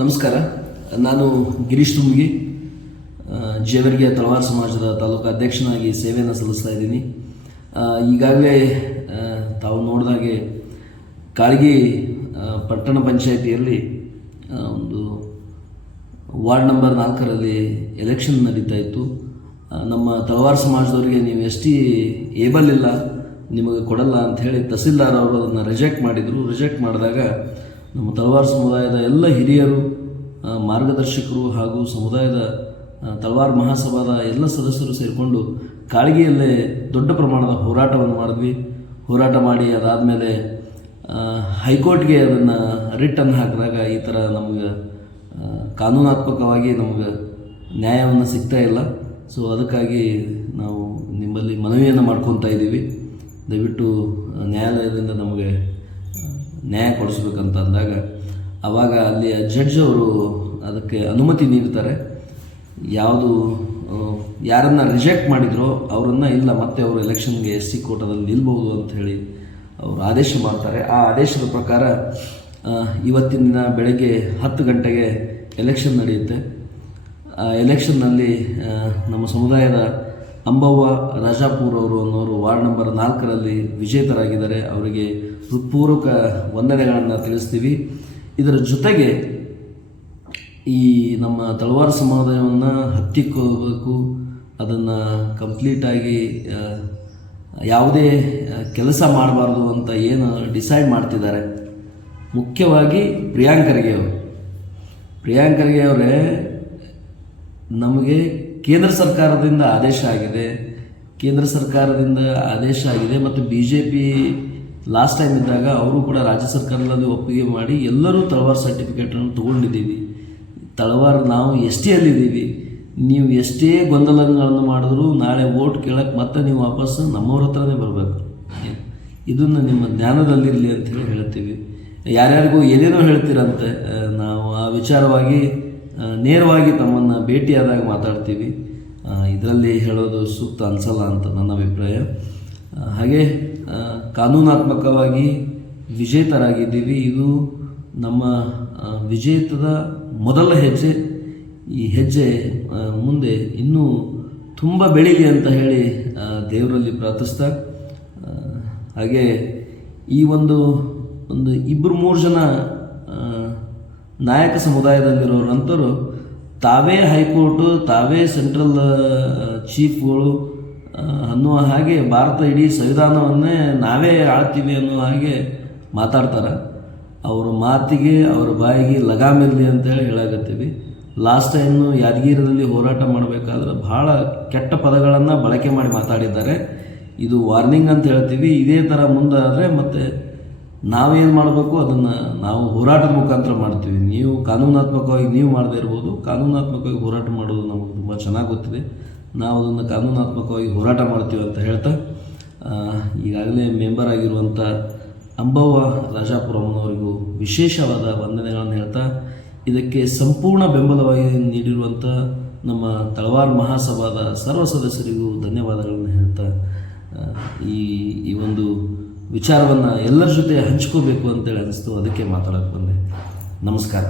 ನಮಸ್ಕಾರ. ನಾನು ಗಿರೀಶ್ ತುಮ್ಗಿ ಆ, ಜೇವರ್ಗೆ ತಳವಾರ ಸಮಾಜದ ತಾಲೂಕು ಅಧ್ಯಕ್ಷನಾಗಿ ಸೇವೆಯನ್ನು ಸಲ್ಲಿಸ್ತಾ ಇದ್ದೀನಿ. ಈಗಾಗಲೇ ತಾವು ನೋಡಿದಾಗೆ ಕಾಳಗಿ ಪಟ್ಟಣ ಪಂಚಾಯಿತಿಯಲ್ಲಿ ಒಂದು ವಾರ್ಡ್ ನಂಬರ್ ನಾಲ್ಕರಲ್ಲಿ ಎಲೆಕ್ಷನ್ ನಡೀತಾ ಇತ್ತು. ನಮ್ಮ ತಳವಾರ ಸಮಾಜದವರಿಗೆ ನೀವು ಎಷ್ಟಿ ಏಬಲ್ ಇಲ್ಲ ನಿಮಗೆ ಕೊಡಲ್ಲ ಅಂತ ಹೇಳಿ ತಹಸೀಲ್ದಾರ್ ಅವರು ಅದನ್ನು ರಿಜೆಕ್ಟ್ ಮಾಡಿದರು. ರಿಜೆಕ್ಟ್ ಮಾಡಿದಾಗ ನಮ್ಮ ತಳವಾರ ಸಮುದಾಯದ ಎಲ್ಲ ಹಿರಿಯರು ಮಾರ್ಗದರ್ಶಕರು ಹಾಗೂ ಸಮುದಾಯದ ತಲವಾರ್ ಮಹಾಸಭಾದ ಎಲ್ಲ ಸದಸ್ಯರು ಸೇರಿಕೊಂಡು ಕಾಳಗಿಯಲ್ಲೇ ದೊಡ್ಡ ಪ್ರಮಾಣದ ಹೋರಾಟವನ್ನು ಮಾಡಿದ್ವಿ. ಹೋರಾಟ ಮಾಡಿ ಅದಾದಮೇಲೆ ಹೈಕೋರ್ಟ್ಗೆ ಅದನ್ನು ರಿಟರ್ನ್ ಹಾಕಿದಾಗ ಈ ಥರ ನಮಗೆ ಕಾನೂನಾತ್ಮಕವಾಗಿ ನಮಗೆ ನ್ಯಾಯವನ್ನು ಸಿಗ್ತಾ ಇಲ್ಲ. ಸೊ ಅದಕ್ಕಾಗಿ ನಾವು ನಿಮ್ಮಲ್ಲಿ ಮನವಿಯನ್ನು ಮಾಡ್ಕೊತಾ ಇದ್ದೀವಿ ದಯವಿಟ್ಟು ನ್ಯಾಯಾಲಯದಿಂದ ನಮಗೆ ನ್ಯಾಯ ಕೊಡಿಸ್ಬೇಕಂತ ಅಂದಾಗ ಆವಾಗ ಅಲ್ಲಿಯ ಜಡ್ಜ್ ಅವರು ಅದಕ್ಕೆ ಅನುಮತಿ ನೀಡ್ತಾರೆ. ಯಾವುದು ಯಾರನ್ನು ರಿಜೆಕ್ಟ್ ಮಾಡಿದ್ರೋ ಅವರನ್ನು ಇಲ್ಲ ಮತ್ತೆ ಅವರು ಎಲೆಕ್ಷನ್ಗೆ ಎಸ್ ಸಿ ಕೋಟದಲ್ಲಿ ನಿಲ್ಬೋದು ಅಂತ ಹೇಳಿ ಅವರು ಆದೇಶ ಮಾಡ್ತಾರೆ. ಆ ಆದೇಶದ ಪ್ರಕಾರ ಇವತ್ತಿನ ದಿನ ಬೆಳಗ್ಗೆ ಹತ್ತು ಗಂಟೆಗೆ ಎಲೆಕ್ಷನ್ ನಡೆಯುತ್ತೆ. ಆ ಎಲೆಕ್ಷನ್ನಲ್ಲಿ ನಮ್ಮ ಸಮುದಾಯದ ಅಂಬವ್ವ ರಾಜಾಪುರ್ ಅವರು ಅನ್ನೋರು ವಾರ್ಡ್ ನಂಬರ್ ನಾಲ್ಕರಲ್ಲಿ ವಿಜೇತರಾಗಿದ್ದಾರೆ. ಅವರಿಗೆ ಹೃತ್ಪೂರ್ವಕ ವಂದನೆಗಳನ್ನು ತಿಳಿಸ್ತೀವಿ. ಇದರ ಜೊತೆಗೆ ಈ ನಮ್ಮ ತಳವಾರ ಸಮುದಾಯವನ್ನು ಹತ್ತಿಕ್ಕೋಬೇಕು. ಅದನ್ನು ಕಂಪ್ಲೀಟಾಗಿ ಯಾವುದೇ ಕೆಲಸ ಮಾಡಬಾರ್ದು ಅಂತ ಏನು ಡಿಸೈಡ್ ಮಾಡ್ತಿದ್ದಾರೆ. ಮುಖ್ಯವಾಗಿ ಪ್ರಿಯಾಂಕರಿಗೆ ಅವರು. ಪ್ರಿಯಾಂಕರಿಗೆ ಅವರೇ ನಮಗೆ ಕೇಂದ್ರ ಸರ್ಕಾರದಿಂದ ಆದೇಶ ಆಗಿದೆ. ಕೇಂದ್ರ ಸರ್ಕಾರದಿಂದ ಆದೇಶ ಆಗಿದೆ ಮತ್ತು B J P last time ಇದ್ದಾಗ ಅವರು ಕೂಡ ರಾಜ್ಯ ಸರ್ಕಾರದಲ್ಲಿ ಒಪ್ಪಿಗೆ ಮಾಡಿ ಎಲ್ಲರೂ ತಳವಾರ ಸರ್ಟಿಫಿಕೇಟನ್ನು ತೊಗೊಂಡಿದ್ದೀವಿ. ತಳವಾರ ನಾವು ಎಸ್ ಟಿಯಲ್ಲಿದ್ದೀವಿ ನೀವು ಎಷ್ಟೇ ಗೊಂದಲಗಳನ್ನು ಮಾಡಿದ್ರು ನಾಳೆ ವೋಟ್ ಕೇಳಕ್ಕೆ ಮತ್ತೆ ನೀವು ವಾಪಸ್ಸು ನಮ್ಮವ್ರ ಹತ್ರನೇ ಬರಬೇಕು. ಇದನ್ನು ನಿಮ್ಮ ಜ್ಞಾನದಲ್ಲಿರಲಿ ಅಂತ ಹೇಳಿ ಹೇಳ್ತೀವಿ. ಯಾರ್ಯಾರಿಗೂ ಏನೇನೋ ಹೇಳ್ತೀರಂತೆ ನಾವು ಆ ವಿಚಾರವಾಗಿ ನೇರವಾಗಿ ತಮ್ಮನ್ನು ಭೇಟಿಯಾದಾಗ ಮಾತಾಡ್ತೀವಿ. ಇದರಲ್ಲಿ ಹೇಳೋದು ಸೂಕ್ತ ಅನಿಸಲ್ಲ ಅಂತ ನನ್ನ ಅಭಿಪ್ರಾಯ. ಹಾಗೆ ಕಾನೂನಾತ್ಮಕವಾಗಿ ವಿಜೇತರಾಗಿದ್ದೀವಿ. ಇದು ನಮ್ಮ ವಿಜೇತದ ಮೊದಲ ಹೆಜ್ಜೆ. ಈ ಹೆಜ್ಜೆ ಮುಂದೆ ಇನ್ನೂ ತುಂಬ ಬೆಳೀಲಿ ಅಂತ ಹೇಳಿ ದೇವರಲ್ಲಿ ಪ್ರಾರ್ಥಿಸ್ತಾ ಹಾಗೆ ಈ ಒಂದು ಒಂದು ಇಬ್ಬರು ಮೂರು ಜನ ನಾಯಕ ಸಮುದಾಯದಲ್ಲಿರೋರಂಥವ್ರು ತಾವೇ ಹೈಕೋರ್ಟು, ತಾವೇ ಸೆಂಟ್ರಲ್ ಚೀಫ್ಗಳು ಅನ್ನುವ ಹಾಗೆ ಭಾರತ ಇಡೀ ಸಂವಿಧಾನವನ್ನೇ ನಾವೇ ಆಳ್ತೀವಿ ಅನ್ನುವ ಹಾಗೆ ಮಾತಾಡ್ತಾರೆ. ಅವರ ಮಾತಿಗೆ, ಅವರ ಬಾಯಿಗೆ ಲಗಾಮಿರಲಿ ಅಂತೇಳಿ ಹೇಳಾಕತ್ತೀವಿ. ಲಾಸ್ಟ್ ಟೈಮು ಯಾದಗಿರಿಯಲ್ಲಿ ಹೋರಾಟ ಮಾಡಬೇಕಾದ್ರೆ ಭಾಳ ಕೆಟ್ಟ ಪದಗಳನ್ನು ಬಳಕೆ ಮಾಡಿ ಮಾತಾಡಿದ್ದಾರೆ. ಇದು ವಾರ್ನಿಂಗ್ ಅಂತ ಹೇಳ್ತೀವಿ. ಇದೇ ಥರ ಮುಂದಾದರೆ ಮತ್ತು ನಾವೇನು ಮಾಡಬೇಕು? ಅದನ್ನು ನಾವು ಹೋರಾಟದ ಮುಖಾಂತರ ಮಾಡ್ತೀವಿ. ನೀವು ಕಾನೂನಾತ್ಮಕವಾಗಿ ನೀವು ಮಾಡದೇ ಇರ್ಬೋದು. ಕಾನೂನಾತ್ಮಕವಾಗಿ ಹೋರಾಟ ಮಾಡೋದು ನಮಗೆ ತುಂಬ ಚೆನ್ನಾಗಿ ಗೊತ್ತಿದೆ. ನಾವು ಅದನ್ನು ಕಾನೂನಾತ್ಮಕವಾಗಿ ಹೋರಾಟ ಮಾಡ್ತೀವಿ ಅಂತ ಹೇಳ್ತಾ ಈಗಾಗಲೇ ಮೆಂಬರ್ ಆಗಿರುವಂಥ ಅಂಬವ್ವ ರಾಜಾಪುರಮ್ಮನವರಿಗೂ ವಿಶೇಷವಾದ ವಂದನೆಗಳನ್ನು ಹೇಳ್ತಾ, ಇದಕ್ಕೆ ಸಂಪೂರ್ಣ ಬೆಂಬಲವಾಗಿ ನೀಡಿರುವಂಥ ನಮ್ಮ ತಳವಾರ ಮಹಾಸಭಾದ ಸರ್ವ ಸದಸ್ಯರಿಗೂ ಧನ್ಯವಾದಗಳನ್ನು ಹೇಳ್ತಾ ಈ ಈ ಒಂದು ವಿಚಾರವನ್ನು ಎಲ್ಲರ ಜೊತೆ ಹಂಚ್ಕೋಬೇಕು ಅಂತೇಳಿ ಅನಿಸ್ತು ಅದಕ್ಕೆ ಮಾತಾಡೋಕ್ಕೆ ಬಂದೆ. ನಮಸ್ಕಾರ.